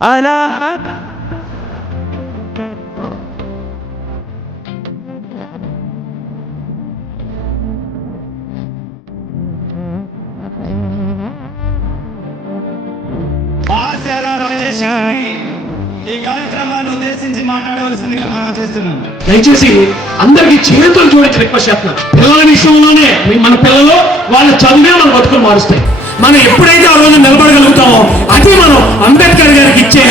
అలా ఈ కార్యక్రమాన్ని ఉద్దేశించి మాట్లాడవలసిందిగా చేస్తున్నాను. దయచేసి అందరికి చేతులు జోడించి రిక్వెస్ట్ చేస్తున్నారు. పిల్లల విషయంలోనే మన పిల్లలు వాళ్ళ చదువే మన బతుకులు మారుస్తాయి. మనం ఎప్పుడైతే ఆ రోజు నిలబడగలుగుతామో అది మనం అంబేద్కర్ గారికి ఇచ్చే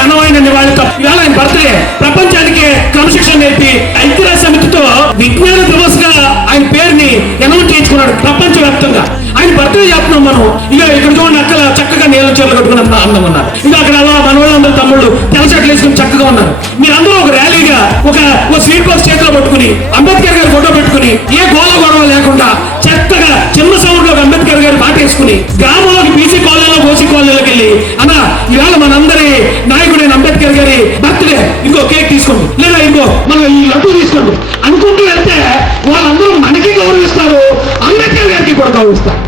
ఘనమైన నివాళితో. ఇవాళ ఆయన బర్త్డే ప్రపంచానికి క్రమశిక్షణ నేర్పి ఐక్యరాజ్య సమితితో విజ్ఞాన దివస్ గా ఆయన పేరుని అనౌన్స్ చేయించుకున్నాడు ప్రపంచవ్యాప్తంగా. ఆయన బర్త్డే చేస్తున్నాం మనం. ఇక ఇక్కడ చూడండి అక్కడ చక్కగా నీళ్ళ చీరలు కట్టుకుని అందం ఉన్నారు. ఇక అక్కడ అలా మన వాళ్ళందరూ తమ్ముళ్ళు తెల్లచట్లు వేసుకుని చక్కగా ఉన్నారు. మీరందరూ ఒక ర్యాలీగా ఒక స్వీట్ బాక్స్ చేతిలో పట్టుకుని అంబేద్కర్ గారి ఫోటో పెట్టుకుని ఏ గోల గొడవ లేకుండా చక్కగా చిన్న సౌండ్లో అంబేద్కర్ గారి పాట వేసుకుని గ్రామంలోకి బీసీ కాలనీలో ఓసీ కాలనీలోకి వెళ్ళి అన్న ఇవాళ మనందరి నాయకుడైన అంబేద్కర్ గారి బర్త్డే ఇంకో కేక్ తీసుకోండి లేదా ఇంకో మనం ఈ లడ్డు తీసుకోండి అనుకుంటూ వెళ్తే వాళ్ళందరూ మనకి గౌరవిస్తారు, అంబేద్కర్ గారికి కూడా గౌరవిస్తారు.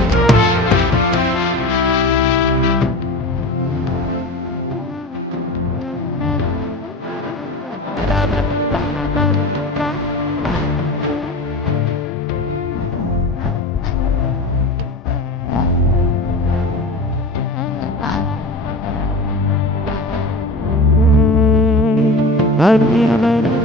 I'm